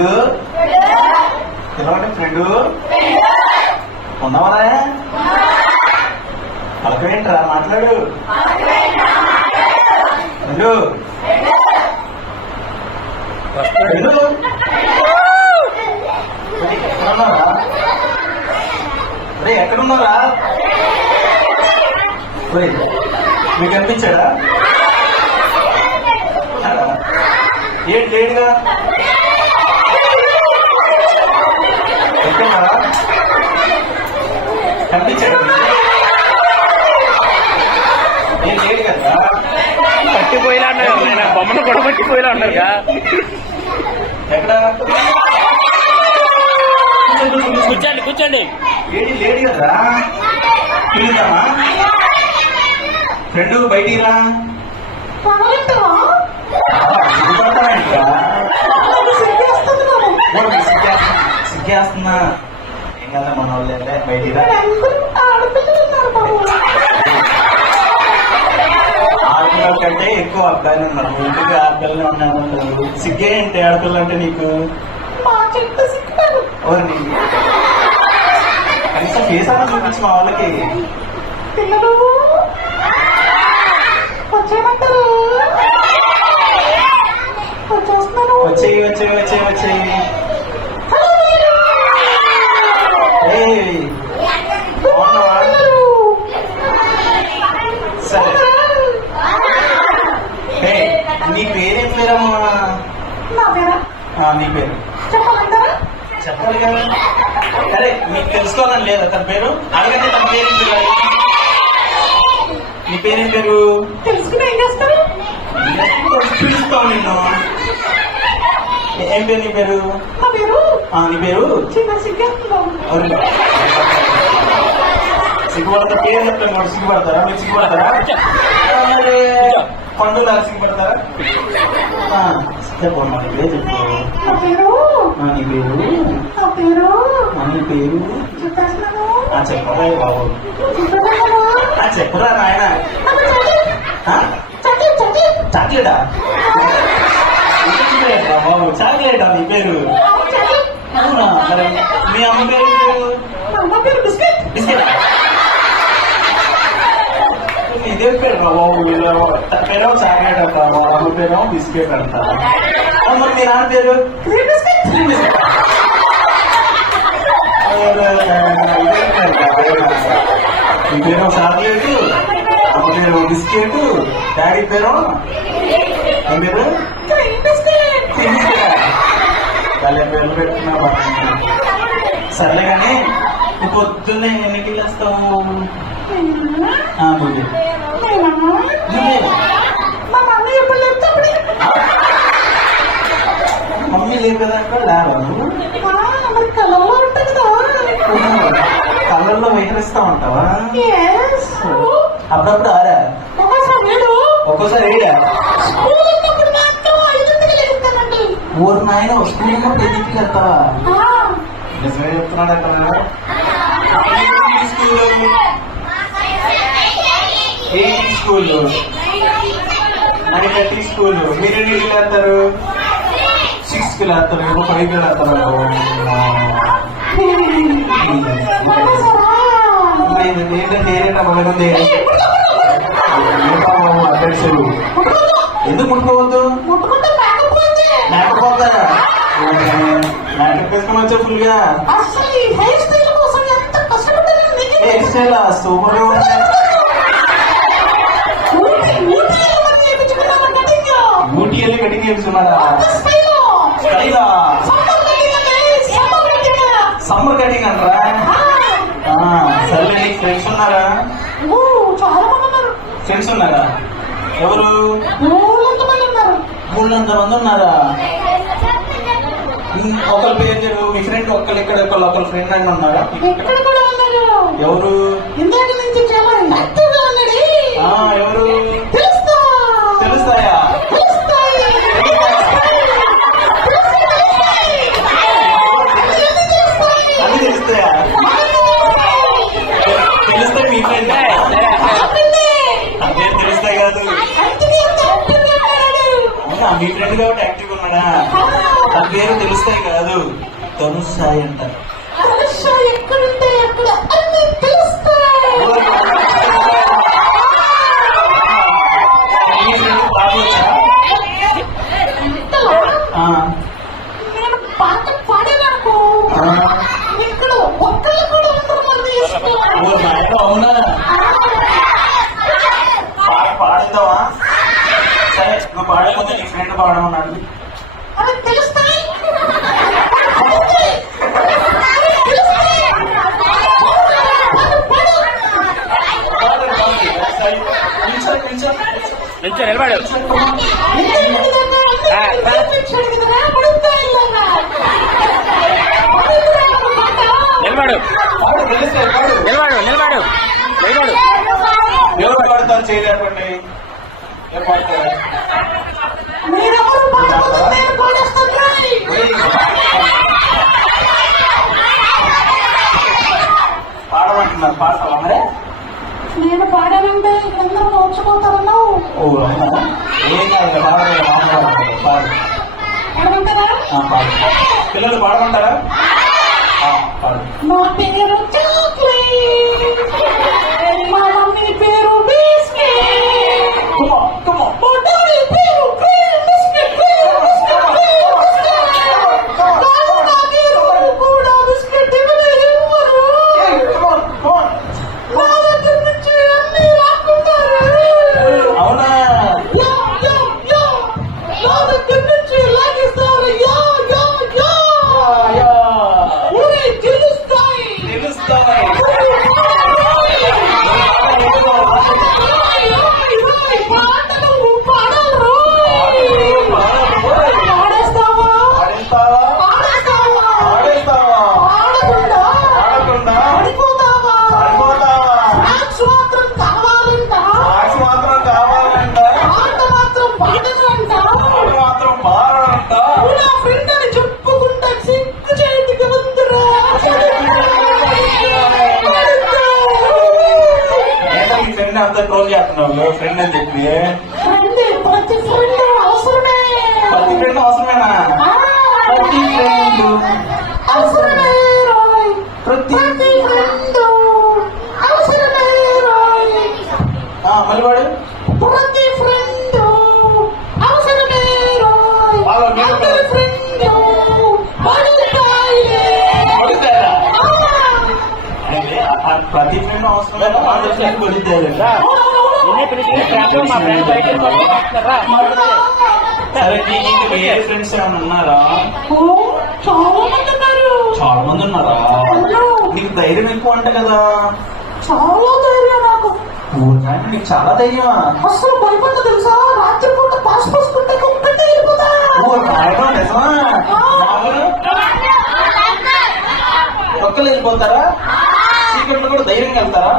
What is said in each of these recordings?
Friend పిలవండి friend ఉన్నావా పలకవేంట్రా మాట్లాడు ఎక్కడున్నారా అరే ఎక్కడున్నారా మీకు అనిపించాడా ఏంటి లేడుగా ఎక్కడున్నారా కనిపించాడు ఏం లేడు కదా పట్టిపోయేలా అన్నారు నేను బొమ్మను కూడా పట్టిపోయేలా అన్నారుగా ఎక్కడ కూర్చోండి కూర్చోండి ఏడి లేడు కదా పిలుద్దామా ఫ్రెండ్ బయటికి రా సిగ్గేస్తున్నా ఏం కదా మన వాళ్ళు బయటికి రా ఆడపిల్లల కంటే ఎక్కువ అబ్బాయిలు ఉన్నారు ఇంటికి ఆడపిల్లలు ఉన్నారు సిగ్గే ఏంటి ఆడపిల్లలు అంటే నీకు ఎవరు నీకు కనీసం కేసారా చూపించి మా వాళ్ళకి పిల్లలు వచ్చేయమంటారు వచ్చేయి వచ్చేయి వచ్చేయి వచ్చేయి బాగున్నావా సరే నీ పేరేం పేరమ్మా నీ పేరు చెప్పాలి కదా అరే మీకు తెలుసుకోవాలని లేదా తన పేరు అడగండి తన పేరు నీ పేరేం పేరు తెలుసుకుని ఏం చేస్తారు పిలుస్తావు నిన్ను ఏం పేరు నీ పేరు నీ పేరు సిగ్గుపడతా పేరు చెప్తాను కూడా సిగ్గుపడతారా మీరు సిగ్గుపడతారా పండుగ సిగ్గుపడతారా చెప్పమ్మా నీ పేరు చెప్పు నీ పేరు నీ పేరు చెప్పరా బాబు చెప్పురా నాయన చాక్లెటా బాబు చాక్లెటా నీ పేరు అవునా మరి మీ అమ్మ పేరు బిస్కెట్ ఇదే పేరు బాబు పేరేమో చాక్లెట్ అంట మా అమ్మ పేరేమో బిస్కెట్ అంట మరి మీ నాన్న పేరు మీ పేరు చాక్లెట్ అమ్మ పేరు బిస్కెట్ డాడీ పేరు ఏం పేరు వాళ్ళ పేర్లు పెట్టుకున్నా సర్లే కానీ పొద్దున్నే ఎన్నికలు వేస్తావు మమ్మీ లేదు కదా లేవా కళ్ళల్లో విహరిస్తా ఉంటావా అప్పుడప్పుడు ఆరా ఒక్కోసారి ఏడా ఊరు నాయన స్కూల్ ఎన్నికలు వెళ్తావా నిజమే చెప్తున్నాడు అక్కడ స్కూల్ అని ప్రతి స్కూల్ మీరు ఎన్నికలు వెళ్తారు 6 కి వెళ్తారు 5 కి వెళ్తారు ఎందుకు ముట్టుకోవద్దు లేకపోతారా మేకప్ వేసుకుని వచ్చా ఫుల్ గా హెయిర్ స్టైల్ సూపర్ గా ఊటీ వెళ్ళి కటింగ్ చేస్తున్నారా స్టైలా సమ్మర్ కటింగ్ అంటారా సరే నీకు ఫ్రెండ్స్ ఉన్నారా ఫ్రెండ్స్ ఉన్నారా ఎవరు 300 మంది ఉన్నారా ఒకరి పేరు చెప్పు మీ ఫ్రెండ్ ఒక్కరు ఇక్కడ ఒకరు ఫ్రెండ్ అని ఉన్నారా ఎవరు ఎవరు తెలుస్తాయా అన్ని తెలుస్తాయా తెలుస్తాయి మీ ఫ్రెండ్ అదే తెలుస్తాయి కాదు అవునా మీ ఫ్రెండ్ కాబట్టి యాక్టివ్ ఉన్నాడా నా పేరు పేరు తెలుస్తాయి కాదు, తెలుస్తాయి అంట. తెలుసా ఎక్కడుంటే అక్కడ అన్ని తెలుస్తాయి. నేను పాట పాడేదనుకో ఇక్కడ ఒక్కళ్ళు కూడా ఉండరు. మంది అవునా, పాడేద్దావా? సరే, నువ్వు పాడకపోతే నీ ఫ్రెండ్ పాడమన్నాడు. అవి తెలుస్తాయి. నిల్చో నిలబడు. నిలబడు నిలబడు నిలబడు నిలబడు. ఎవరు పాడతారు? చేయలేకపోండి. ఏం పాడతారు? మీరెవరు పాడకపోతే నేను పాడేస్తాను. పాడమంటున్నారు, పాడతావా మరి? నేను పాడానంటే అందరూ మోర్చిపోతారన్నావు. ఓ అవునా? ఏం కాదు, పాడలేదు, మాట్లాడతారు. పాడు. పాడమంటారా? పాడు. పిల్లలు పాడమంటారా? పాడు. నా పేరు చాక్లెట్, మా మమ్మీ పేరు biscuit, Come on, come on. మా డాడీ పేరు cream biscuit, cream biscuit, cream biscuit. నాకు నా పేరు కూడా బిస్కెట్ ఇవ్వనే ఇవ్వరు. Hey, come on, come on. నా దగ్గర నుంచి అన్ని లాక్కుంటారు. అవునా? Yeah, yeah, yeah. నా దగ్గర నుంచి లాగేస్తారు. Yeah, yeah, yeah. యా. ఊరే తెలుస్తాయి. తెలుస్తాయి. పాటలు పాడరు. పాడేస్తావా? పాడేస్తావా? పాడేస్తావా? పాడేస్తావా? పాడకుండా పాడకుండా పడిపోతావా? పడిపోతావా? స్నాక్స్ మాత్రం కావాలంట. ఆశ మాత్రం కావాలంట. పాట మాత్రం పాడదంట. పాట మాత్రం పాడాలంట. నా ఫ్రెండ్ అని చెప్పుకుంటా సిగ్గు చేతికి ఉందిరా. ఏంటో మీ ఫ్రెండ్ అంతా ట్రోల్ చేస్తున్నావు, ఫ్రెండ్ అని చెప్పి. ఫ్రెండ్, ప్రతి ఫ్రెండ్ అవసరమే. ప్రతి ఫ్రెండ్ అవసరమేనా? ప్రతి ఫ్రెండ్ అవసరమే రాయ్. ప్రతి ప్రతి ఫ్రెండ్ అవసరమే రాయ్. మళ్ళీ వాడు ప్రతి ఫ్రెండ్ అవసరమే రాయ్. వాళ్ళ మీద అందరి ఫ్రెండ్ పడుతాయిలే. పడుతారా? అంటే ప్రతి ఫ్రెండ్ అవసరమేనా? వాళ్ళ ఫ్రెండ్ పడుతాయి. నిన్నే పిలిచి మా ఫ్రెండ్ బయట వస్తున్నారా? సరే, నీకు వేరే ఫ్రెండ్స్ ఏమైనా ఉన్నారా? చాలా మంది ఉన్నారు. చాలా మంది ఉన్నారా? అవును. నీకు ధైర్యం ఎక్కువ అంట కదా? చాలా ధైర్యం నాకు. ఊరికాయన నీకు చాలా ధైర్యమా? అసలు భయపడతా తెలుసా? రాత్రి పూట పాస్ పోసుకుంటే ఒక్కటే వెళ్ళిపోతా. నిజమా? మామూలు ఒక్కరు వెళ్ళిపోతారా? చీకట్లో కూడా ధైర్యంగా వెళ్తారా?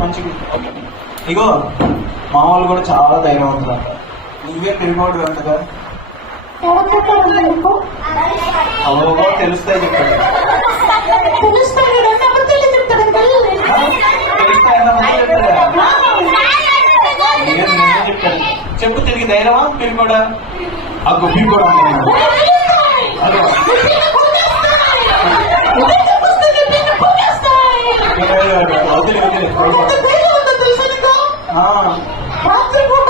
మంచిగా. ఇగో మా వాళ్ళు కూడా చాలా ధైర్యం అవుతుందంట. నువ్వే తిరిగిపోవడం అంతగా. ఎవరు చెప్పారు నీకు? అవో తెలుస్తాయి చెప్పాడు. తెలుస్తాయి కదా, అబద్ధాలు చెప్తాడు అంకల్. చెప్తాడు. చెప్పు, తిరిగి ధైర్యమా తిరిగిపోడా? ఆ గుబ్బి కూడా అదో రాత్రి పూట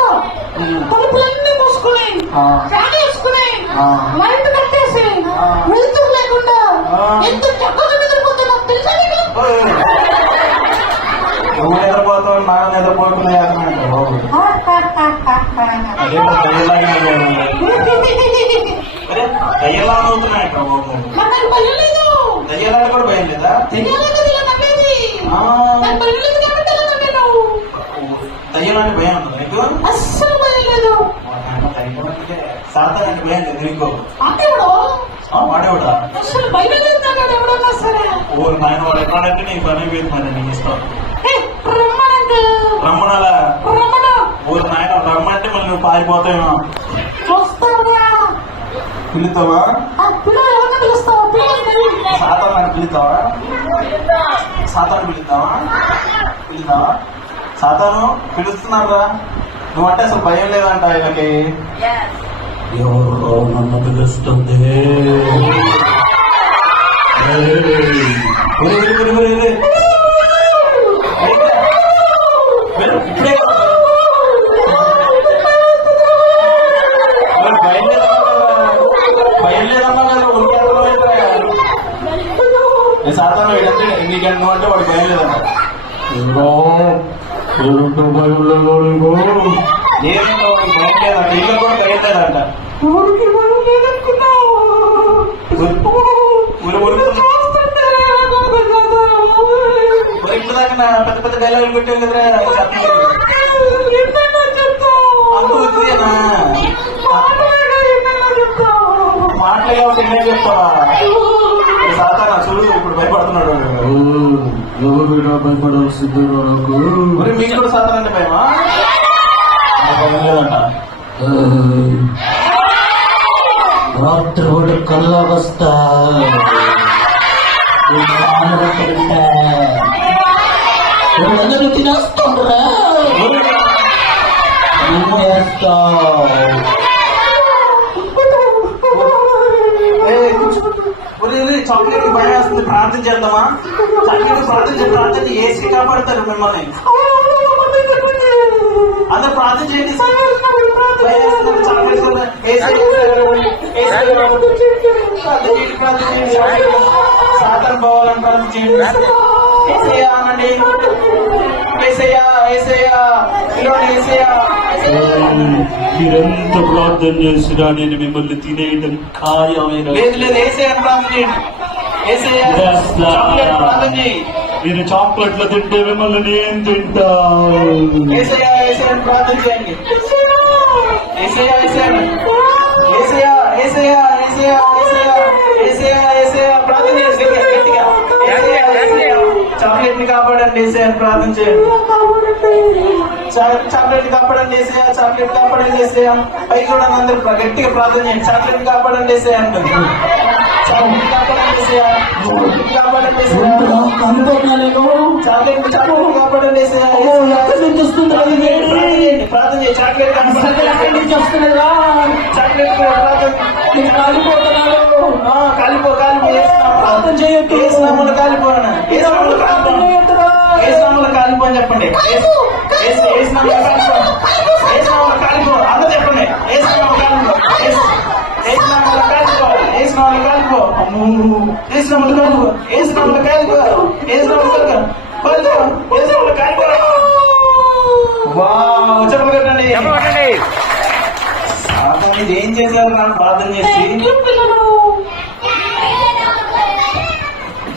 తలుపులన్నీ మూసుకుని ఫ్యాన్ వేసుకుని లైట్ కట్టేసి వెళ్తురు లేకుండా ఎంత చక్కగా నిద్రపోతున్నా తెలుసా నీకు? నువ్వు నిద్రపోతావు, నా నిద్రపోతున్నాయి అదే దయ్యలా అవుతున్నాయట. నాకు భయం లేదు. దయ్యాలని కూడా భయం లేదా? దయ్యాలని భయం ఉందా నీకు? అస్సలు భయం లేదు. సాతానికి భయం లేదు నీకు? అదేవాడు వాడేవాడా? అసలు భయం లేదు నాకు. ఎవడన్నా సరే ఊరు నాయన వాడు ఎక్కడంటే నీకు పని పోయింది మరి. నీకు ఇష్టం రమ్మనంటే రమ్మనాలా? రమ్మన ఊరు నాయన రమ్మంటే మళ్ళీ నువ్వు పారిపోతావేమో. చూస్తావా? పిలుతావా? ఆ పిల్ల ఎవరిని పిలుస్తావా? సాతాన్ని పిలుతావా? సాతాన్ని పిలుతావా? పిలుతావా? సాతాను పిలుస్తున్నారా? నువ్వంటే అసలు భయం లేదంట ఆయనకి. ఎవరో నన్ను పిలుస్తుంది. ఇప్పుడే సాధారణ నీకంటే అంటే వాడు భయం లేదన్న. భయం లేదంట, ఇల్లు కూడా భయం లేదంట. ఇప్పుడు దాకా పెద్ద పెద్ద డైలాగులు పెట్టావు కదరా, అంత వచ్చిందేనా మాటలే కాబట్టి ఎన్నే చెప్తావా? సాధారణ చూడు ఇప్పుడు భయపడుతున్నాడు. ఎవరు భయపడాల్సింది మరి మీకు కూడా సాధారణ అంటే భయమా? భయం లేదంట. రాత్రి ఒకటి కల్లా వస్తా తినేస్తుండ్రా చాక్లెట్ భయం వేస్తుంది. ప్రార్థన చేద్దామా? చాక్లెట్ ప్రార్థన ఏసీ కాపాడతారు మిమ్మల్ని. అందరు ప్రార్థన చేయండి. చాక్లెట్ సాధారణ పోవాలని ప్రార్థన చేయండి. ఏసయ్యా అనండి, ఏసయ్యా ఏసయ్యా ఏసయ్యా. మీరెంత ప్రార్థన చేసినా నేను మిమ్మల్ని తినేయడం ఖాయమైన. లేదు లేదు, ఏసయ్యా ప్రార్థన చేయండి. ఏసయ్యా ప్రార్థన చేయి. మీరు చాక్లెట్లు తింటే మిమ్మల్ని నేను తింటా. ఏసయ్యా ఏసయ్యా ప్రార్థన చేయండి. ఏసయ్యా ఏసయ్యా ఏసయ్యా ఏసయ్యా ఏసయ్యా ఏసయ్యా ఏసయ్యా ప్రార్థన చేయండి గట్టిగా. ఏసయ్యా ఏసయ్యా చాక్లెట్ ని కాపాడండి. ఏసయ్యా ప్రార్థన చేయండి. చాక్లెట్ కాపాడండి. ఏసయ్యా చాక్లెట్ కాపాడండి. ఏసయ్యా పై చూడండి, అందరూ గట్టిగా ప్రార్థన చేయండి. చాక్లెట్ కాపాడండి. ఏసయ్యా అంటుంది. చాక్లెట్ కాపాడండి. ఏసయ్యా చాక్లెట్ కాపాడండి. ఏసయ్యా చాక్లెట్ చాక్లెట్ కాపాడండి. ఏసయ్యా ప్రార్థన చేయండి. చాక్లెట్ చాక్లెట్ కాలిపో ప్రార్థన చేయొద్దు. ఏ స్నామంలో కాలిపోనా? ఏ స్నామంలో కాలిపో, ఏ స్నామంలో కాలిపో అని చెప్పండి. ఏ స్నామంలో కాలిపో, ఏ స్నామంలో కాలిపో అందరూ చెప్పండి. ఏ స్నామంలో కాలిపో, ఏ స్నామంలో కాలిపో, ఏ స్నామంలో కాలిపో, ఏ స్నామంలో కాలిపో, ఏ స్నామంలో కాలిపో, ఏ స్నామంలో కాలిపో, ఏ స్నామంలో కాలిపో. వావ్, చెప్పలు కట్టండి. ఇది ఏం చేశారు? నాకు ప్రార్థన చేసి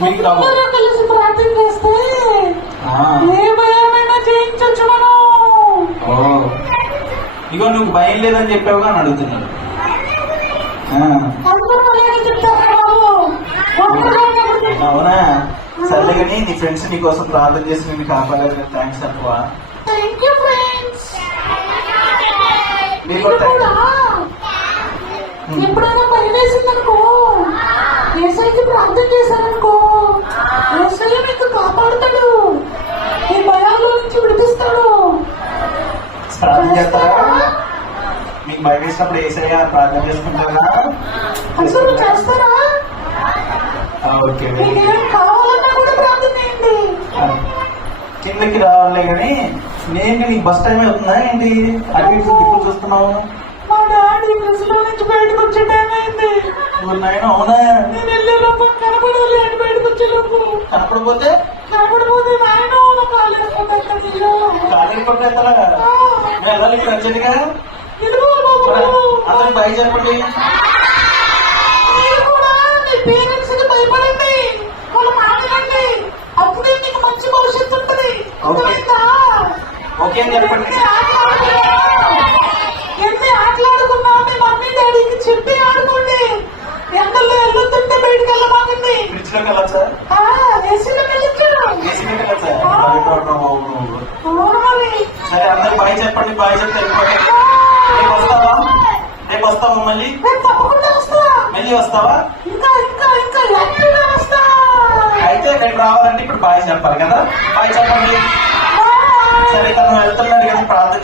మీకు రాబో కలిసి ప్రార్థన చేస్తే ఏ భయమైనా జయించొచ్చు మనం. ఇగో నువ్వు భయం లేదని చెప్పావుగా అని అడుగుతున్నాడు. అందరూ అలాగే చెప్తారు బాబు. అవునా? సరే కానీ నీ ఫ్రెండ్స్ నీ కోసం ప్రార్థన చేసి నేను కాపాడారు. థ్యాంక్స్ అక్కువ. Thank you friends. మీకు కూడా ఎప్పుడైనా భయం వేసిందనుకో, ఏసైకి ప్రార్థన చేశారనుకో, ఏసయ్య మీకు కాపాడుతాడు, ఈ భయాల నుంచి విడిపిస్తాడు. ప్రార్థన చేస్తారా? మీకు భయం వేసినప్పుడు ఏసయ్య ప్రార్థన చేసుకుంటారా? అందరూ చేస్తారా? ఓకే, మీకేం కావాలన్నా కూడా ప్రార్థన చేయండి. కిందకి రావాలే కానీ నేను నీకు బస్ టైం అవుతుందా ఏంటి? అటు ఇటు దిక్కులు చూస్తున్నావు. మా డాడీ బస్ లో నుంచి బయటకు వచ్చే టైం అయింది. నాయన అవునా? నేను వెళ్ళే లోపు కనపడాలి అని బయటకు వచ్చే లోపు. కనపడపోతే నాయన కాలేజీ పట్టేస్తారా? వెళ్ళాలి ఇక్కడ అర్జెంట్గా. అందరికి బయ చెప్పండి. మీరు కూడా మీ పేరెంట్స్ కి భయపడండి, వాళ్ళ మాట్లాడండి, అప్పుడే మీకు మంచి భవిష్యత్తు ఉంటుంది. ఓకే అని చెప్పండి. ఎన్ని ఆటలాడుకున్నా మీ మమ్మీ డాడీకి చెప్పి ఆడుకోండి. ఎండల్లో వెళ్ళొద్దంటే బయటకు వెళ్ళమాకండి. ఫ్రిడ్జ్ లోకి వెళ్ళదు సార్, ఏసీలోకి వెళ్ళొచ్చు. ఏసీలోకి వెళ్ళదు సార్. మరి సరే అందరికి బాయ్ చెప్పండి. బాయ్ చెప్తే వెళ్ళిపోయి రేపు వస్తావా? రేపు వస్తావా? మళ్ళీ నేను తప్పకుండా వస్తా. మళ్ళీ వస్తావా? ఇంకా ఇంకా ఇంకా యాక్టివ్గా వస్తా. అయితే రేపు రావాలంటే ఇప్పుడు బాయ్ చెప్పాలి కదా. బాయ్ చెప్పండి. సరే తను వెళ్తున్నాడు కదా ప్రార్థన